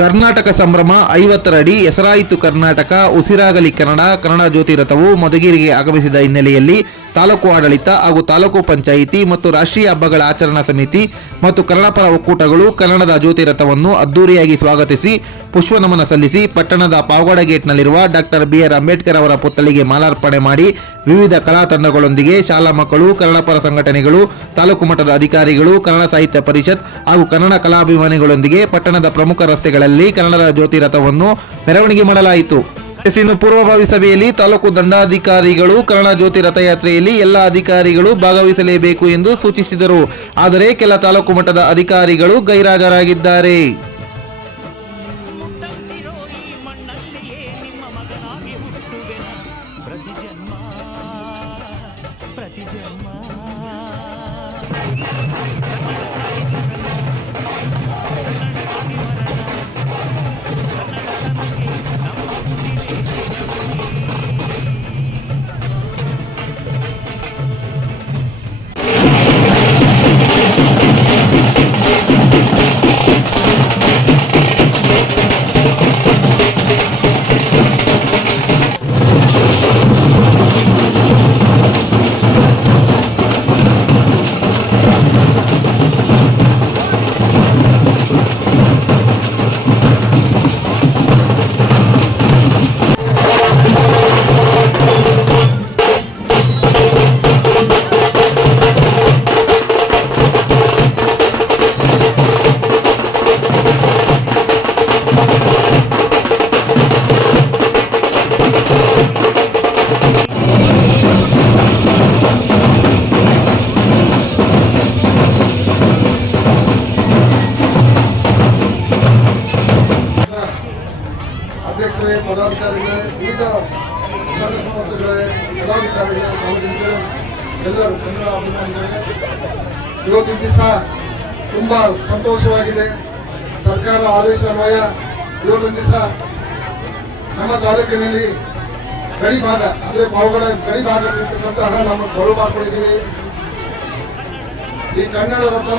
ಕರ್ನಾಟಕ ಸಂಭ್ರಮ ಐವತ್ತರಡಿ ಹೆಸರಾಯಿತು ಕರ್ನಾಟಕ, ಉಸಿರಾಗಲಿ ಕನ್ನಡ ಕನ್ನಡ ಜ್ಯೋತಿ ರಥವು ಮಧುಗಿರಿಗೆ ಆಗಮಿಸಿದ ಹಿನ್ನೆಲೆಯಲ್ಲಿ ತಾಲೂಕು ಆಡಳಿತ ಹಾಗೂ ತಾಲೂಕು ಪಂಚಾಯಿತಿ ಮತ್ತು ರಾಷ್ಟ್ರೀಯ ಹಬ್ಬಗಳ ಆಚರಣಾ ಸಮಿತಿ ಮತ್ತು ಕನ್ನಡಪರ ಒಕ್ಕೂಟಗಳು ಕನ್ನಡದ ಜ್ಯೋತಿ ರಥವನ್ನು ಅದ್ದೂರಿಯಾಗಿ ಸ್ವಾಗತಿಸಿ, ಪುಷ್ಪನಮನ ಸಲ್ಲಿಸಿ, ಪಟ್ಟಣದ ಪಾವಗಡ ಗೇಟ್ನಲ್ಲಿರುವ ಡಾಕ್ಟರ್ ಬಿ ಆರ್ ಅಂಬೇಡ್ಕರ್ ಅವರ ಪುತ್ಥಳಿಗೆ ಮಾಲಾರ್ಪಣೆ ಮಾಡಿ ವಿವಿಧ ಕಲಾ ತಂಡಗಳೊಂದಿಗೆ ಶಾಲಾ ಮಕ್ಕಳು ಕನ್ನಡಪರ ಸಂಘಟನೆಗಳು, ತಾಲೂಕು ಮಟ್ಟದ ಅಧಿಕಾರಿಗಳು, ಕನ್ನಡ ಸಾಹಿತ್ಯ ಪರಿಷತ್ ಹಾಗೂ ಕನ್ನಡ ಕಲಾಭಿಮಾನಿಗಳೊಂದಿಗೆ ಪಟ್ಟಣದ ಪ್ರಮುಖ ರಸ್ತೆಗಳಲ್ಲಿ ಕನ್ನಡದ ಜ್ಯೋತಿ ರಥವನ್ನು ಮೆರವಣಿಗೆ ಮಾಡಲಾಯಿತು. ಇನ್ನು ಪೂರ್ವಭಾವಿ ಸಭೆಯಲ್ಲಿ ತಾಲೂಕು ದಂಡಾಧಿಕಾರಿಗಳು ಕನ್ನಡ ಜ್ಯೋತಿ ರಥಯಾತ್ರೆಯಲ್ಲಿ ಎಲ್ಲ ಅಧಿಕಾರಿಗಳು ಭಾಗವಹಿಸಲೇಬೇಕು ಎಂದು ಸೂಚಿಸಿದರು. ಆದರೆ ಕೆಲ ತಾಲೂಕು ಮಟ್ಟದ ಅಧಿಕಾರಿಗಳು ಗೈರಾಜರಾಗಿದ್ದಾರೆ. ಪ್ರತಿ ಪದಾಧಿಕಾರಿಗಳೇ ವಿವಿಧ ಸಂಘ ಎಲ್ಲರೂ ಕನ್ನಡ ಅಭಿಮಾನಿಗಳೇ ತುಂಬ ಸಂತೋಷವಾಗಿದೆ. ಸರ್ಕಾರ ಆದೇಶ ಅನ್ವಯ ಇವತ್ತಿನ ದಿವಸ ನಮ್ಮ ತಾಲೂಕಿನಲ್ಲಿ ಗಡಿ ಭಾಗ, ಅಂದರೆ ಪಾವಗಡ ಗಡಿ ಭಾಗದಲ್ಲಿರ್ತಕ್ಕಂಥ ಹಣ ನಮ್ಮ ಬರು ಮಾಡ್ಕೊಂಡಿದ್ದೀವಿ. ಈ ಕನ್ನಡ ರತ್ನ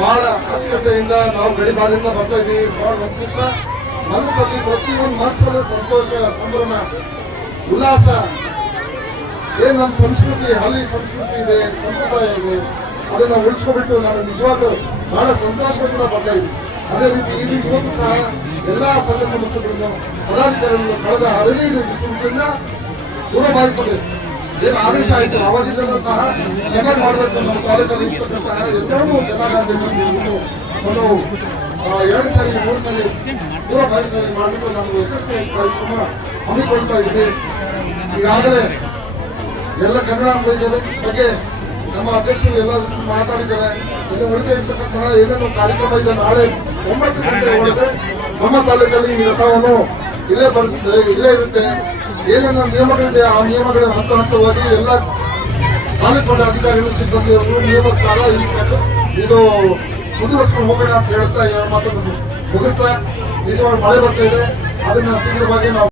ಬಹಳ ಅಚ್ಚುಕಟ್ಟೆಯಿಂದ ನಾವು ಗಡಿ ಭಾಗದಿಂದ ಬರ್ತಾ ಇದ್ದೀವಿ. ಬಹಳ ಒಂದು ದಿವಸ ಮನಸ್ಸಲ್ಲಿ ಪ್ರತಿಯೊಂದು ಮನಸ್ಸಲ್ಲಿ ಸಂತೋಷ, ಸಂಭ್ರಮ, ಉಲ್ಲಾಸ. ಏನ್ ನಮ್ಮ ಸಂಸ್ಕೃತಿ? ಹಳ್ಳಿ ಸಂಸ್ಕೃತಿ ಇದೆ, ಸಂಪ್ರದಾಯ ಇದೆ. ಅದನ್ನ ಉಳಿಸ್ಕೊಬಿಟ್ಟು ನಾನು ನಿಜವಾಗ್ಲೂ ಬಹಳ ಸಂತೋಷದಿಂದ ಬರ್ತಾ ಇದ್ದೀನಿ. ಅದೇ ರೀತಿ ಈ ರೀತಿ ಸಹ ಎಲ್ಲ ಸಂಘ ಸಂಸ್ಥೆಗಳನ್ನು ಪದಾಧಿಕಾರಿಗಳು ಕಳೆದ ಹದಿನೈದು ದಿವಸದಿಂದ ದೂರಭಾವಿಸಬೇಕು ಏನು ಆದೇಶ ಆಯಿತು? ಅವಧಿದಲ್ಲೂ ಸಹ ಚೆನ್ನಾಗಿ ಮಾಡಬೇಕು ನಮ್ಮ ತಾಲೂಕಲ್ಲಿ ಇರ್ತಕ್ಕಂತಹ ಚೆನ್ನಾಗಾಗಬೇಕು ಅಂತ ಹೇಳ್ಬಿಟ್ಟು ಒಂದು ಎರಡು ಸಾರಿ, ಮೂರು ಸಾರಿ ದೂರಭಾವಿಸಿ ಮಾಡಿಬಿಟ್ಟು ನಾವು ಯಶಸ್ವಿ ಕಾರ್ಯಕ್ರಮ ಹಮ್ಮಿಕೊಳ್ತಾ ಇದ್ದೀವಿ ಈಗಾಗಲೇ ಎಲ್ಲ ಕನ್ನಡ ಬಗ್ಗೆ ನಮ್ಮ ಅಧ್ಯಕ್ಷರು ಎಲ್ಲ ಮಾತಾಡಿದ್ದಾರೆ. ಇಲ್ಲಿ ಉಳಿದೇ ಇರ್ತಕ್ಕಂತಹ ಏನೇನು ಕಾರ್ಯಕ್ರಮ ಇದೆ. ನಾಳೆ ಒಂಬತ್ತು ಗಂಟೆ ಒಳಗೆ ನಮ್ಮ ತಾಲೂಕಲ್ಲಿ ಈ ರಥವನ್ನು ಇಲ್ಲೇ ಬಳಸುತ್ತೆ ಇಲ್ಲೇ ಇರುತ್ತೆ. ಏನೇನು ನಿಯಮಗಳಿದೆ, ಆ ನಿಯಮಗಳ ಹಂತ ಹಂತವಾಗಿ ಎಲ್ಲ ತಾಲೂಕು ಅಧಿಕಾರಿಗಳು ಸಿಬ್ಬಂದಿಯವರು ನಿಯಮ ಸ್ಥಾನ ಇಲ್ಲಿ ಇದು ಮುಂದುವರ್ಸ್ಕೊಂಡು ಹೋಗೋಣ ಅಂತ ಹೇಳ್ತಾ ಎರಡು ಮಾತನ್ನು ಮುಗಿಸ್ತಾ ನಿಜವಾಗಿ ಮಳೆ ಬರ್ತಾ ಇದೆ. ಅದನ್ನ ಶೀಘ್ರವಾಗಿ ನಾವು